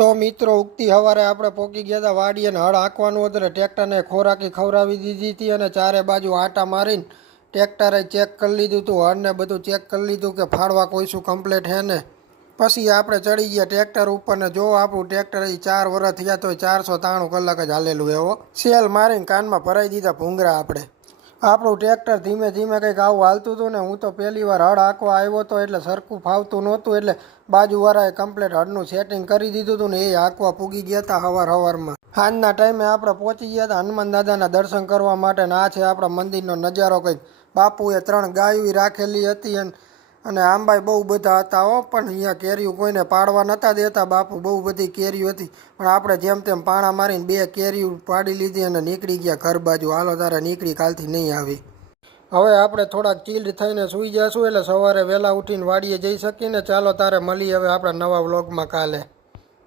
તો મિત્રો ઉગતી સવારે આપણે પોકી ગયા હતા વાડી અને હળ હાંકવાનું હતું એટલે ટ્રેક્ટરને ખોરાકી ખવડાવી દીધી હતી અને ચારે બાજુ આટા મારીને ટ્રેક્ટરે ચેક કરી લીધું હતું, હળને બધું ચેક કરી લીધું કે ફાળવા કોઈશું કમ્પ્લીટ હે ને. પછી આપણે ચડી ગયા ટ્રેક્ટર ઉપર ને જો આપણું ટ્રેક્ટર 4 વર્ષ થયા તો 493 કલાક જ હાલેલું એવો સેલ મારીને કાનમાં ભરાઈ દીધા ભૂંગરા આપણે. આપણું ટ્રેક્ટર ધીમે ધીમે કંઈક આવું હાલતું હતું ને હું તો પહેલી વાર હળ હાંકવા આવ્યો હતો એટલે સરખું ફાવતું નહોતું એટલે બાજુવાળાએ કમ્પ્લીટ હળનું સેટિંગ કરી દીધું હતું ને એ હાંકવા પૂગી ગયા હતા સવારમાં. સાંજના ટાઈમે આપણે પહોંચી ગયા હતા હનુમાન દાદાના દર્શન કરવા માટે ને આ છે આપણા મંદિરનો નજારો. કંઈક બાપુએ 3 ગાયો રાખેલી હતી અને આંબાઈ બહુ બધા હતા હો, પણ અહીંયા કેરીઓ કોઈને પાડવા નહોતા દેતા. બાપુ બહુ બધી કેરીઓ હતી પણ આપણે જેમ તેમ પાણા મારીને 2 કેરીઓ પાડી લીધી અને નીકળી ગયા ઘર બાજુ. હાલો તારે નીકળી, કાલથી નહીં આવી. હવે આપણે થોડાક ચીલ્ડ થઈને સૂઈ જશું એટલે સવારે વહેલા ઉઠીને વાડીએ જઈ શકીને. ચાલો તારે મળીએ હવે આપણા નવા વ્લોગમાં કાલે.